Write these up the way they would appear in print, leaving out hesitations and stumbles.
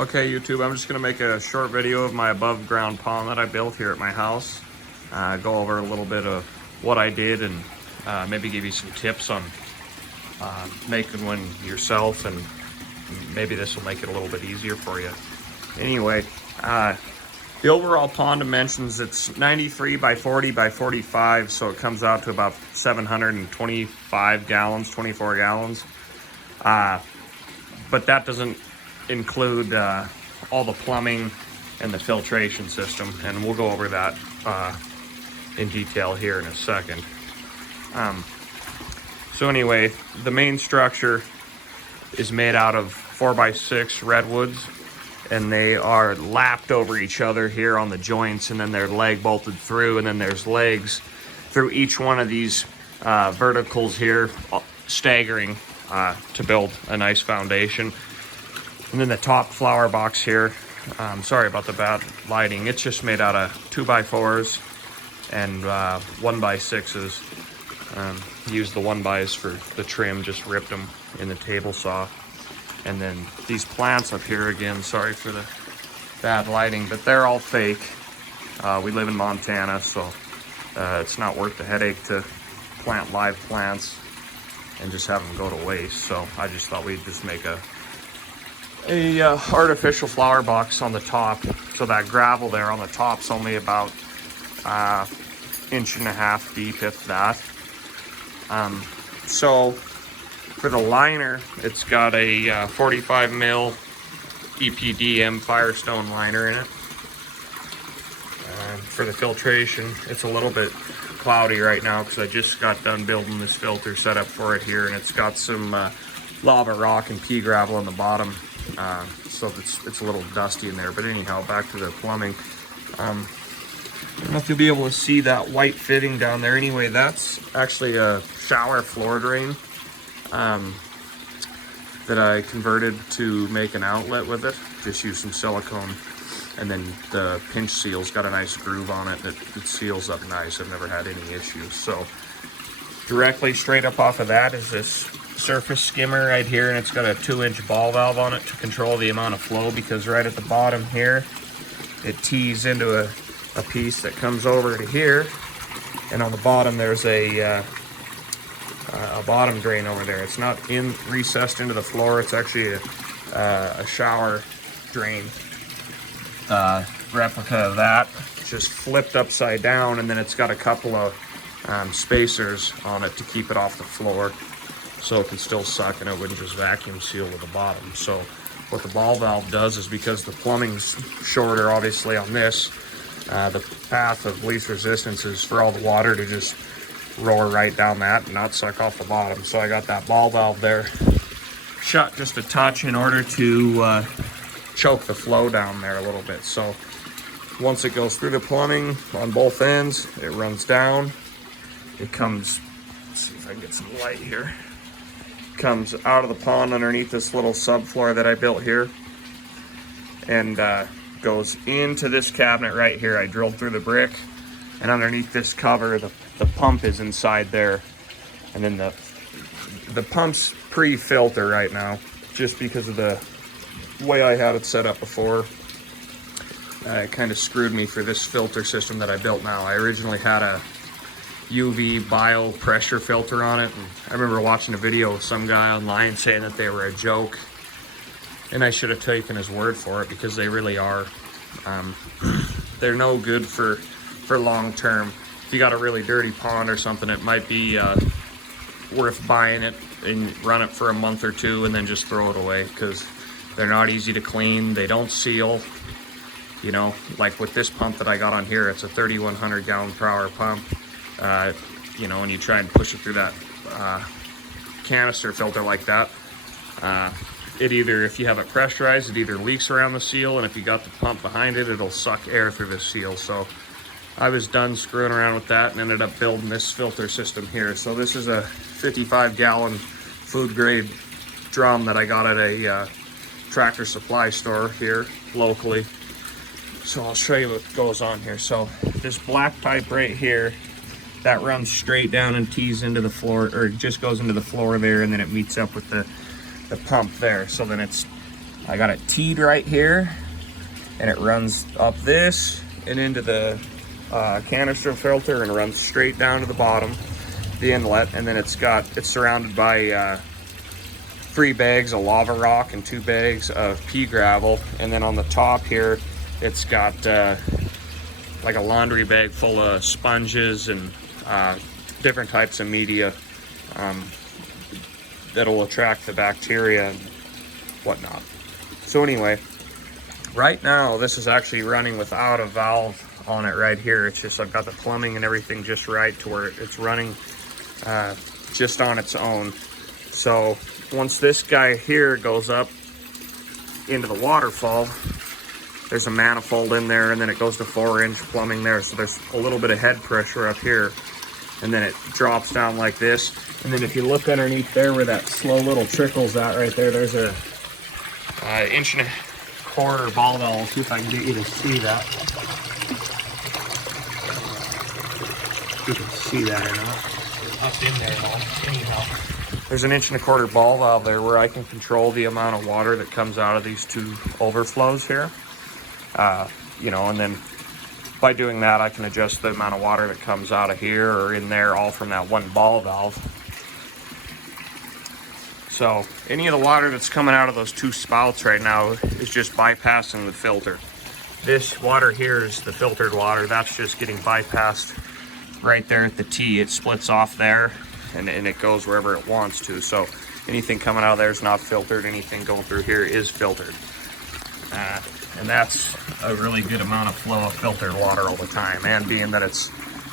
Okay, YouTube, I'm just gonna make a short video of my above ground pond that I built here at my house. Go over a little bit of what I did and maybe give you some tips on making one yourself, and maybe this will make it a little bit easier for you. Anyway, the overall pond dimensions, it's 93 by 40 by 45, so it comes out to about 725 gallons, 24 gallons. But that doesn't include all the plumbing and the filtration system, and we'll go over that in detail here in a second. So anyway, the main structure is made out of 4x6 redwoods, and they are lapped over each other here on the joints, and then they're leg bolted through, and then there's legs through each one of these verticals here, staggering to build a nice foundation. And then the top flower box here, sorry about the bad lighting, it's just made out of 2x4s and 1x6s. Used the 1x's for the trim, just ripped them in the table saw. And then these plants up here, again, sorry for the bad lighting, but they're all fake. We live in Montana, so it's not worth the headache to plant live plants and just have them go to waste. So I just thought we'd just make a artificial flower box on the top, so that gravel there on the top's only about 1.5 inches deep, if that. So for the liner, it's got a 45 mil EPDM Firestone liner in it. For the filtration, it's a little bit cloudy right now because I just got done building this filter setup for it here, and it's got some lava rock and pea gravel on the bottom. So it's a little dusty in there, but anyhow, back to the plumbing. I don't know if you'll be able to see that white fitting down there. Anyway, that's actually a shower floor drain that I converted to make an outlet with it. Just use some silicone, and then the pinch seal's got a nice groove on it that it seals up nice. I've never had any issues. So directly straight up off of that is this surface skimmer right here, and it's got a 2-inch ball valve on it to control the amount of flow, because right at the bottom here it tees into a piece that comes over to here, and on the bottom there's a bottom drain over there. It's not recessed into the floor, it's actually a shower drain replica of that, just flipped upside down, and then it's got a couple of spacers on it to keep it off the floor, so it can still suck and it wouldn't just vacuum seal to the bottom. So what the ball valve does is, because the plumbing's shorter obviously on this, the path of least resistance is for all the water to just roar right down that and not suck off the bottom. So I got that ball valve there shut just a touch in order to choke the flow down there a little bit. So once it goes through the plumbing on both ends, it runs down. It comes, let's see if I can get some light here, comes out of the pond underneath this little subfloor that I built here, and goes into this cabinet right here. I drilled through the brick, and underneath this cover the pump is inside there. And then the pump's pre-filter right now, just because of the way I had it set up before. It kind of screwed me for this filter system that I built now. I originally had a UV bio pressure filter on it, and I remember watching a video of some guy online saying that they were a joke, and I should have taken his word for it, because they really are. They're no good for long term. If you got a really dirty pond or something, it might be worth buying it and run it for a month or two and then just throw it away, because they're not easy to clean. They don't seal. You know, like with this pump that I got on here, it's a 3,100 gallon per hour pump. You know, when you try and push it through that canister filter like that, it either, if you have it pressurized, it either leaks around the seal, and if you got the pump behind it, it'll suck air through the seal. So I was done screwing around with that and ended up building this filter system here. So this is a 55 gallon food grade drum that I got at a Tractor Supply store here locally. So I'll show you what goes on here. So this black pipe right here, that runs straight down and tees into the floor, or it just goes into the floor there, and then it meets up with the pump there. So then it's I got it teed right here, and it runs up this and into the canister filter and runs straight down to the bottom, the inlet, and then it's surrounded by 3 bags of lava rock and 2 bags of pea gravel, and then on the top here it's got like a laundry bag full of sponges and different types of media that'll attract the bacteria and whatnot. So anyway, right now this is actually running without a valve on it right here. It's just, I've got the plumbing and everything just right to where it's running just on its own. So once this guy here goes up into the waterfall, there's a manifold in there, and then it goes to 4-inch plumbing there. So there's a little bit of head pressure up here, and then it drops down like this. And then if you look underneath there where that slow little trickle's at right there, there's a 1.25 inch ball valve. I'll see if I can get you to see that. If you can see that or not. Up in there though, anyhow. There's a 1.25 inch ball valve there where I can control the amount of water that comes out of these 2 overflows here. You know, and then by doing that, I can adjust the amount of water that comes out of here or in there, all from that 1 ball valve. So any of the water that's coming out of those 2 spouts right now is just bypassing the filter. This water here is the filtered water. That's just getting bypassed right there at the T. It splits off there, and it goes wherever it wants to. So anything coming out of there is not filtered. Anything going through here is filtered. And that's a really good amount of flow of filtered water all the time. And being that it's,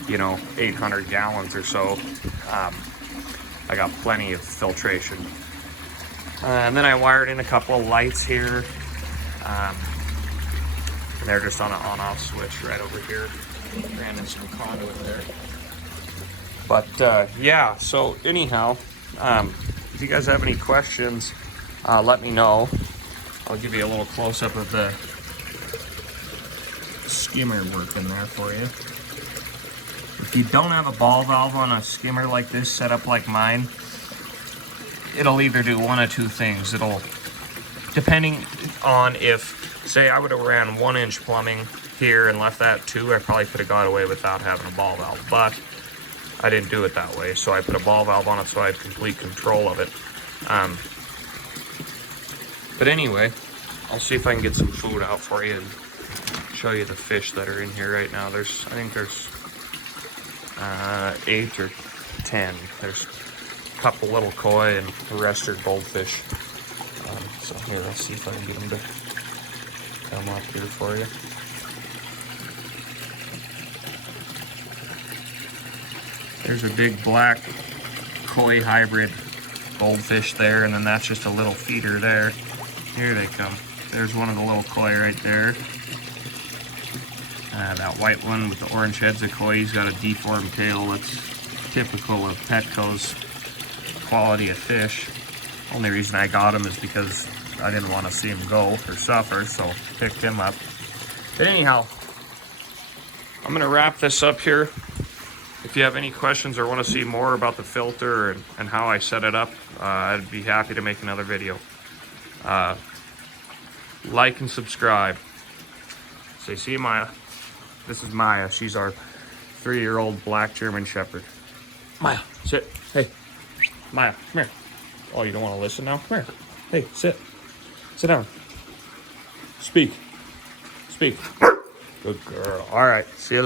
you know, 800 gallons or so, I got plenty of filtration. And then I wired in a couple of lights here. And they're just on an on-off switch right over here. Ran in some conduit there. But yeah, so anyhow, if you guys have any questions, let me know. I'll give you a little close-up of the skimmer working there for you. If you don't have a ball valve on a skimmer like this set up like mine, it'll either do one of 2 things. It'll, depending on if, say I would have ran 1-inch plumbing here and left that 2, I probably could have got away without having a ball valve, but I didn't do it that way. So I put a ball valve on it so I had complete control of it. But anyway, I'll see if I can get some food out for you and show you the fish that are in here right now. I think there's 8 or 10. There's a couple little koi and the rest are goldfish. So here, I'll see if I can get them to come up here for you. There's a big black koi hybrid goldfish there, and then that's just a little feeder there. Here they come. There's one of the little koi right there. That white one with the orange heads of koi, he's got a deformed tail. That's typical of Petco's quality of fish. Only reason I got him is because I didn't want to see him go or suffer, so picked him up. But anyhow, I'm going to wrap this up here. If you have any questions or want to see more about the filter and how I set it up, I'd be happy to make another video. Like and subscribe. Say, see Maya. This is Maya. She's our 3-year-old black German Shepherd. Maya, sit. Hey, Maya, come here. Oh, you don't want to listen now? Come here. Hey, sit. Sit down. Speak. Speak. Good girl. All right. See you later.